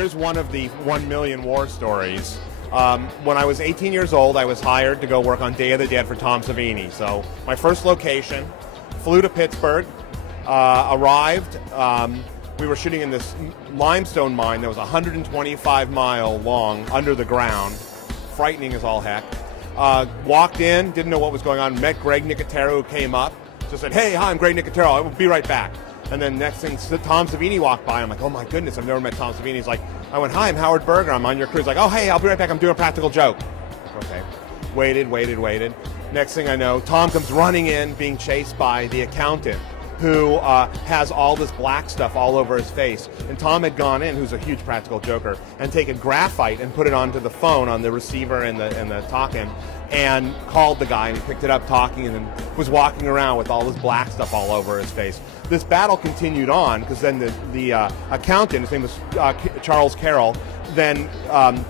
here's one of the 1 million war stories. When I was 18 years old, I was hired to go work on Day of the Dead for Tom Savilni. So my first location, flew to Pittsburgh, arrived. We were shooting in this limestone mine that was 125 mile long under the ground, frightening as all heck. Walked in, didn't know what was going on, met Greg Nicotero, who came up, just said, "Hey, hi, I'm Greg Nicotero, I will be right back." And then next thing, Tom Savilni walked by. I'm like, oh my goodness, I've never met Tom Savilni. He's like, I went, "Hi, I'm Howard Berger, I'm on your crew." He's like, "Oh, hey, I'll be right back, I'm doing a practical joke." Okay, waited. Next thing I know, Tom comes running in, being chased by the accountant, who has all this black stuff all over his face. And Tom had gone in, who's a huge practical joker, and taken graphite and put it onto the phone on the receiver and the talk-in, and called the guy, and he picked it up talking, and then was walking around with all this black stuff all over his face. This battle continued on, because then the accountant, his name was Charles Carroll, then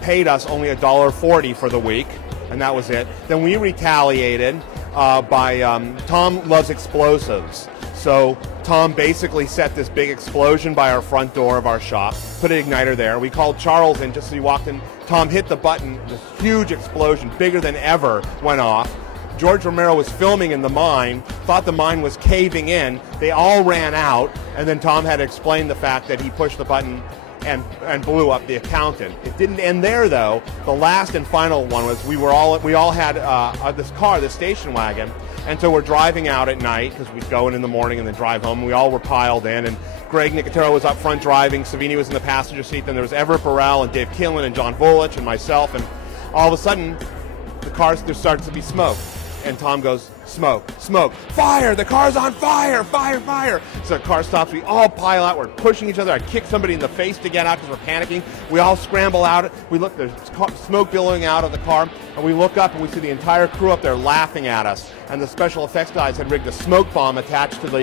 paid us only $1.40 for the week, and that was it. Then we retaliated by, Tom loves explosives. So Tom basically set this big explosion by our front door of our shop, put an igniter there. We called Charles in just as he walked in. Tom hit the button, this huge explosion, bigger than ever, went off. George Romero was filming in the mine, thought the mine was caving in. They all ran out, and then Tom had to explain the fact that he pushed the button and blew up the accountant. It didn't end there, though. The last and final one was we all had this car, this station wagon, and so we're driving out at night, because we'd go in the morning and then drive home. We all were piled in, and Greg Nicotero was up front driving, Savilni was in the passenger seat, then there was Everett Burrell and Dave Killen and John Volich and myself, and all of a sudden, there starts to be smoke. And Tom goes, "Smoke, smoke, fire, the car's on fire, fire, fire." So the car stops, we all pile out, we're pushing each other. I kick somebody in the face to get out because we're panicking. We all scramble out, we look, there's smoke billowing out of the car, and we look up and we see the entire crew up there laughing at us. And the special effects guys had rigged a smoke bomb attached to the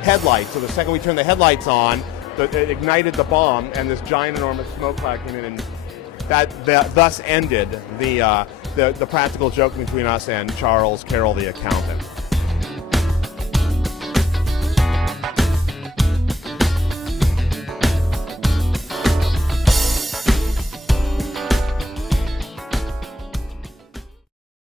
headlights. So the second we turned the headlights on, it ignited the bomb, and this giant, enormous smoke cloud came in, and that thus ended the practical joke between us and Charles Carroll, the accountant.